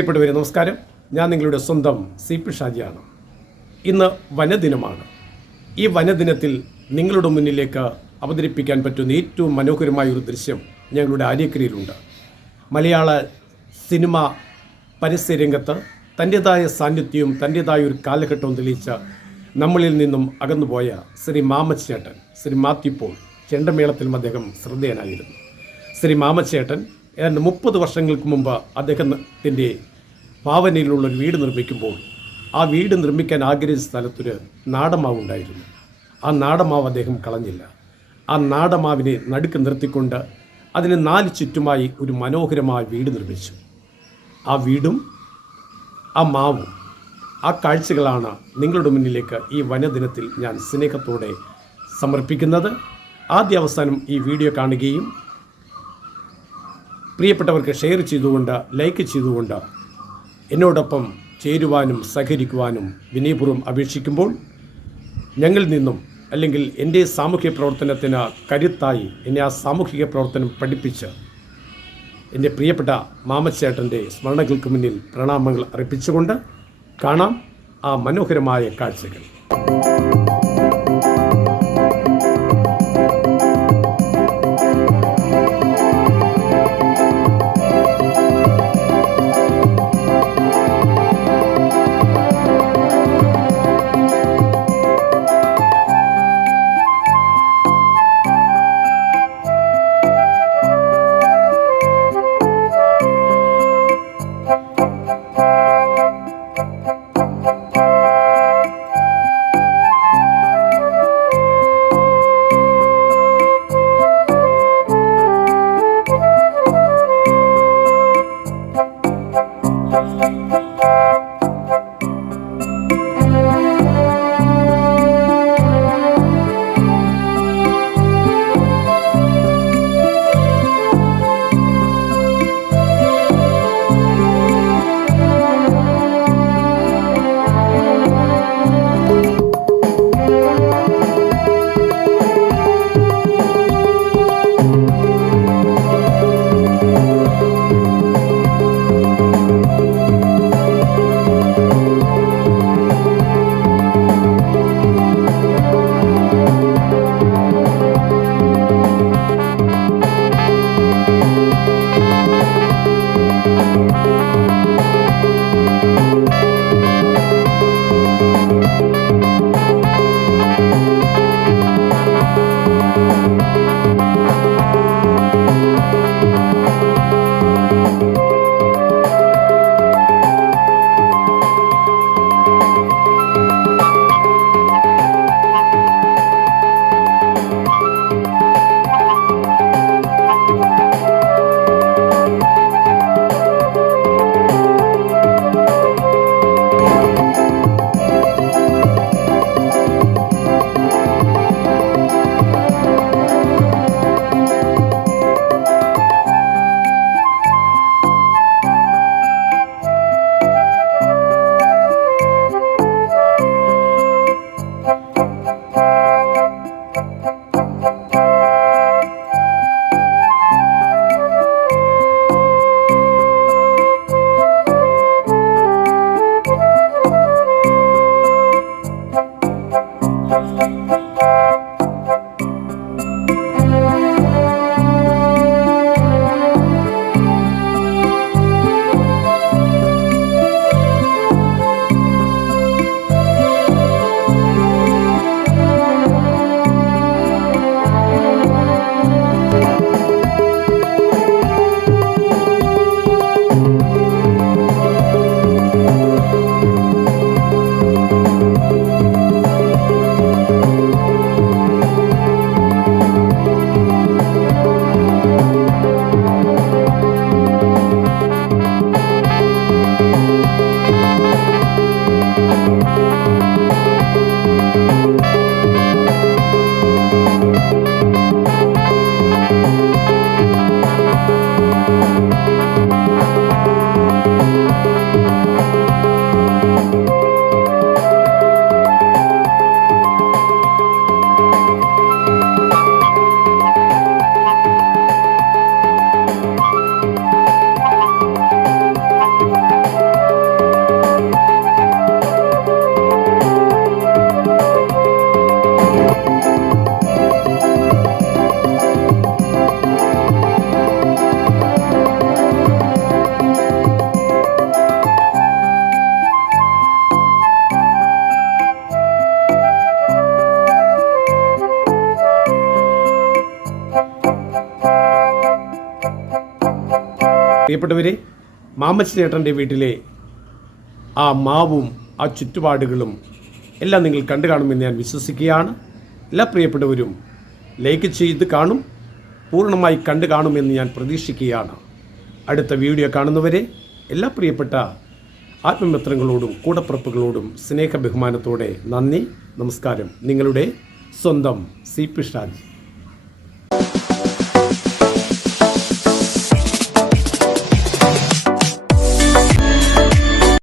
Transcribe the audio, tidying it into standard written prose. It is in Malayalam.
പ്രിയപ്പെട്ടവരെ നമസ്കാരം. ഞാൻ നിങ്ങളുടെ സ്വന്തം CP ഷാജിയാണ്. ഇന്ന് വനദിനമാണ്. ഈ വനദിനത്തിൽ നിങ്ങളുടെ മുന്നിലേക്ക് അവതരിപ്പിക്കാൻ പറ്റുന്ന ഏറ്റവും മനോഹരമായൊരു ദൃശ്യം ഞങ്ങളുടെ ആര്യക്കരയിലുണ്ട്. മലയാള സിനിമ പരസ്യരംഗത്ത് തൻ്റേതായ സാന്നിധ്യവും തൻ്റേതായ ഒരു കാലഘട്ടവും തെളിയിച്ച നമ്മളിൽ നിന്നും അകന്നുപോയ ശ്രീ മാമച്ചേട്ടൻ, ശ്രീ മാത്യു പോൾ, ചെണ്ടമേളത്തിലും അദ്ദേഹം ശ്രദ്ധേയനായിരുന്നു. ശ്രീ മാമച്ചേട്ടൻ ഏതാണ്ട് 30 വർഷങ്ങൾക്ക് മുമ്പ് അദ്ദേഹത്തിൻ്റെ ഭാവനയിലുള്ളൊരു വീട് നിർമ്മിക്കുമ്പോൾ ആ വീട് നിർമ്മിക്കാൻ ആഗ്രഹിച്ച സ്ഥലത്തൊരു നാടമാവ് ഉണ്ടായിരുന്നു. ആ നാടമാവ് അദ്ദേഹം കളഞ്ഞില്ല. ആ നാടമാവിനെ നടുക്ക് നിർത്തിക്കൊണ്ട് അതിന് 4 ചുറ്റുമായി ഒരു മനോഹരമായ വീട് നിർമ്മിച്ചു. ആ വീടും ആ മാവും ആ കാഴ്ചകളാണ് നിങ്ങളുടെ മുന്നിലേക്ക് ഈ വനദിനത്തിൽ ഞാൻ സ്നേഹത്തോടെ സമർപ്പിക്കുന്നത്. ആദ്യ അവസാനം ഈ വീഡിയോ കാണുകയും പ്രിയപ്പെട്ടവർക്ക് ഷെയർ ചെയ്തുകൊണ്ട് ലൈക്ക് ചെയ്തുകൊണ്ട് എന്നോടൊപ്പം ചേരുവാനും സഹകരിക്കുവാനും വിനയപൂർവ്വം അപേക്ഷിക്കുമ്പോൾ, ഞങ്ങളിൽ നിന്നും അല്ലെങ്കിൽ എൻ്റെ സാമൂഹ്യ പ്രവർത്തനത്തിന് കരുത്തായി എന്നെ ആ സാമൂഹിക പ്രവർത്തനം പഠിപ്പിച്ച് എൻ്റെ പ്രിയപ്പെട്ട മാമച്ചേട്ടൻ്റെ സ്മരണകൾക്ക് മുന്നിൽ പ്രണാമങ്ങൾ അർപ്പിച്ചുകൊണ്ട് കാണാം ആ മനോഹരമായ കാഴ്ചകൾ. പ്രിയപ്പെട്ടവരെ, മാമച്ചേട്ടൻ്റെ വീട്ടിലെ ആ മാവും ആ ചുറ്റുപാടുകളും എല്ലാം നിങ്ങൾ കണ്ടു കാണുമെന്ന് ഞാൻ വിശ്വസിക്കുകയാണ്. എല്ലാ പ്രിയപ്പെട്ടവരും ലൈക്ക് ചെയ്ത് കാണും, പൂർണ്ണമായി കണ്ടു കാണുമെന്ന് ഞാൻ പ്രതീക്ഷിക്കുകയാണ്. അടുത്ത വീഡിയോ കാണുന്നവരെ എല്ലാ പ്രിയപ്പെട്ട ആത്മമിത്രങ്ങളോടും കൂടപ്പിറപ്പുകളോടും സ്നേഹ ബഹുമാനത്തോടെ നന്ദി, നമസ്കാരം. നിങ്ങളുടെ സ്വന്തം CP ഷാജി.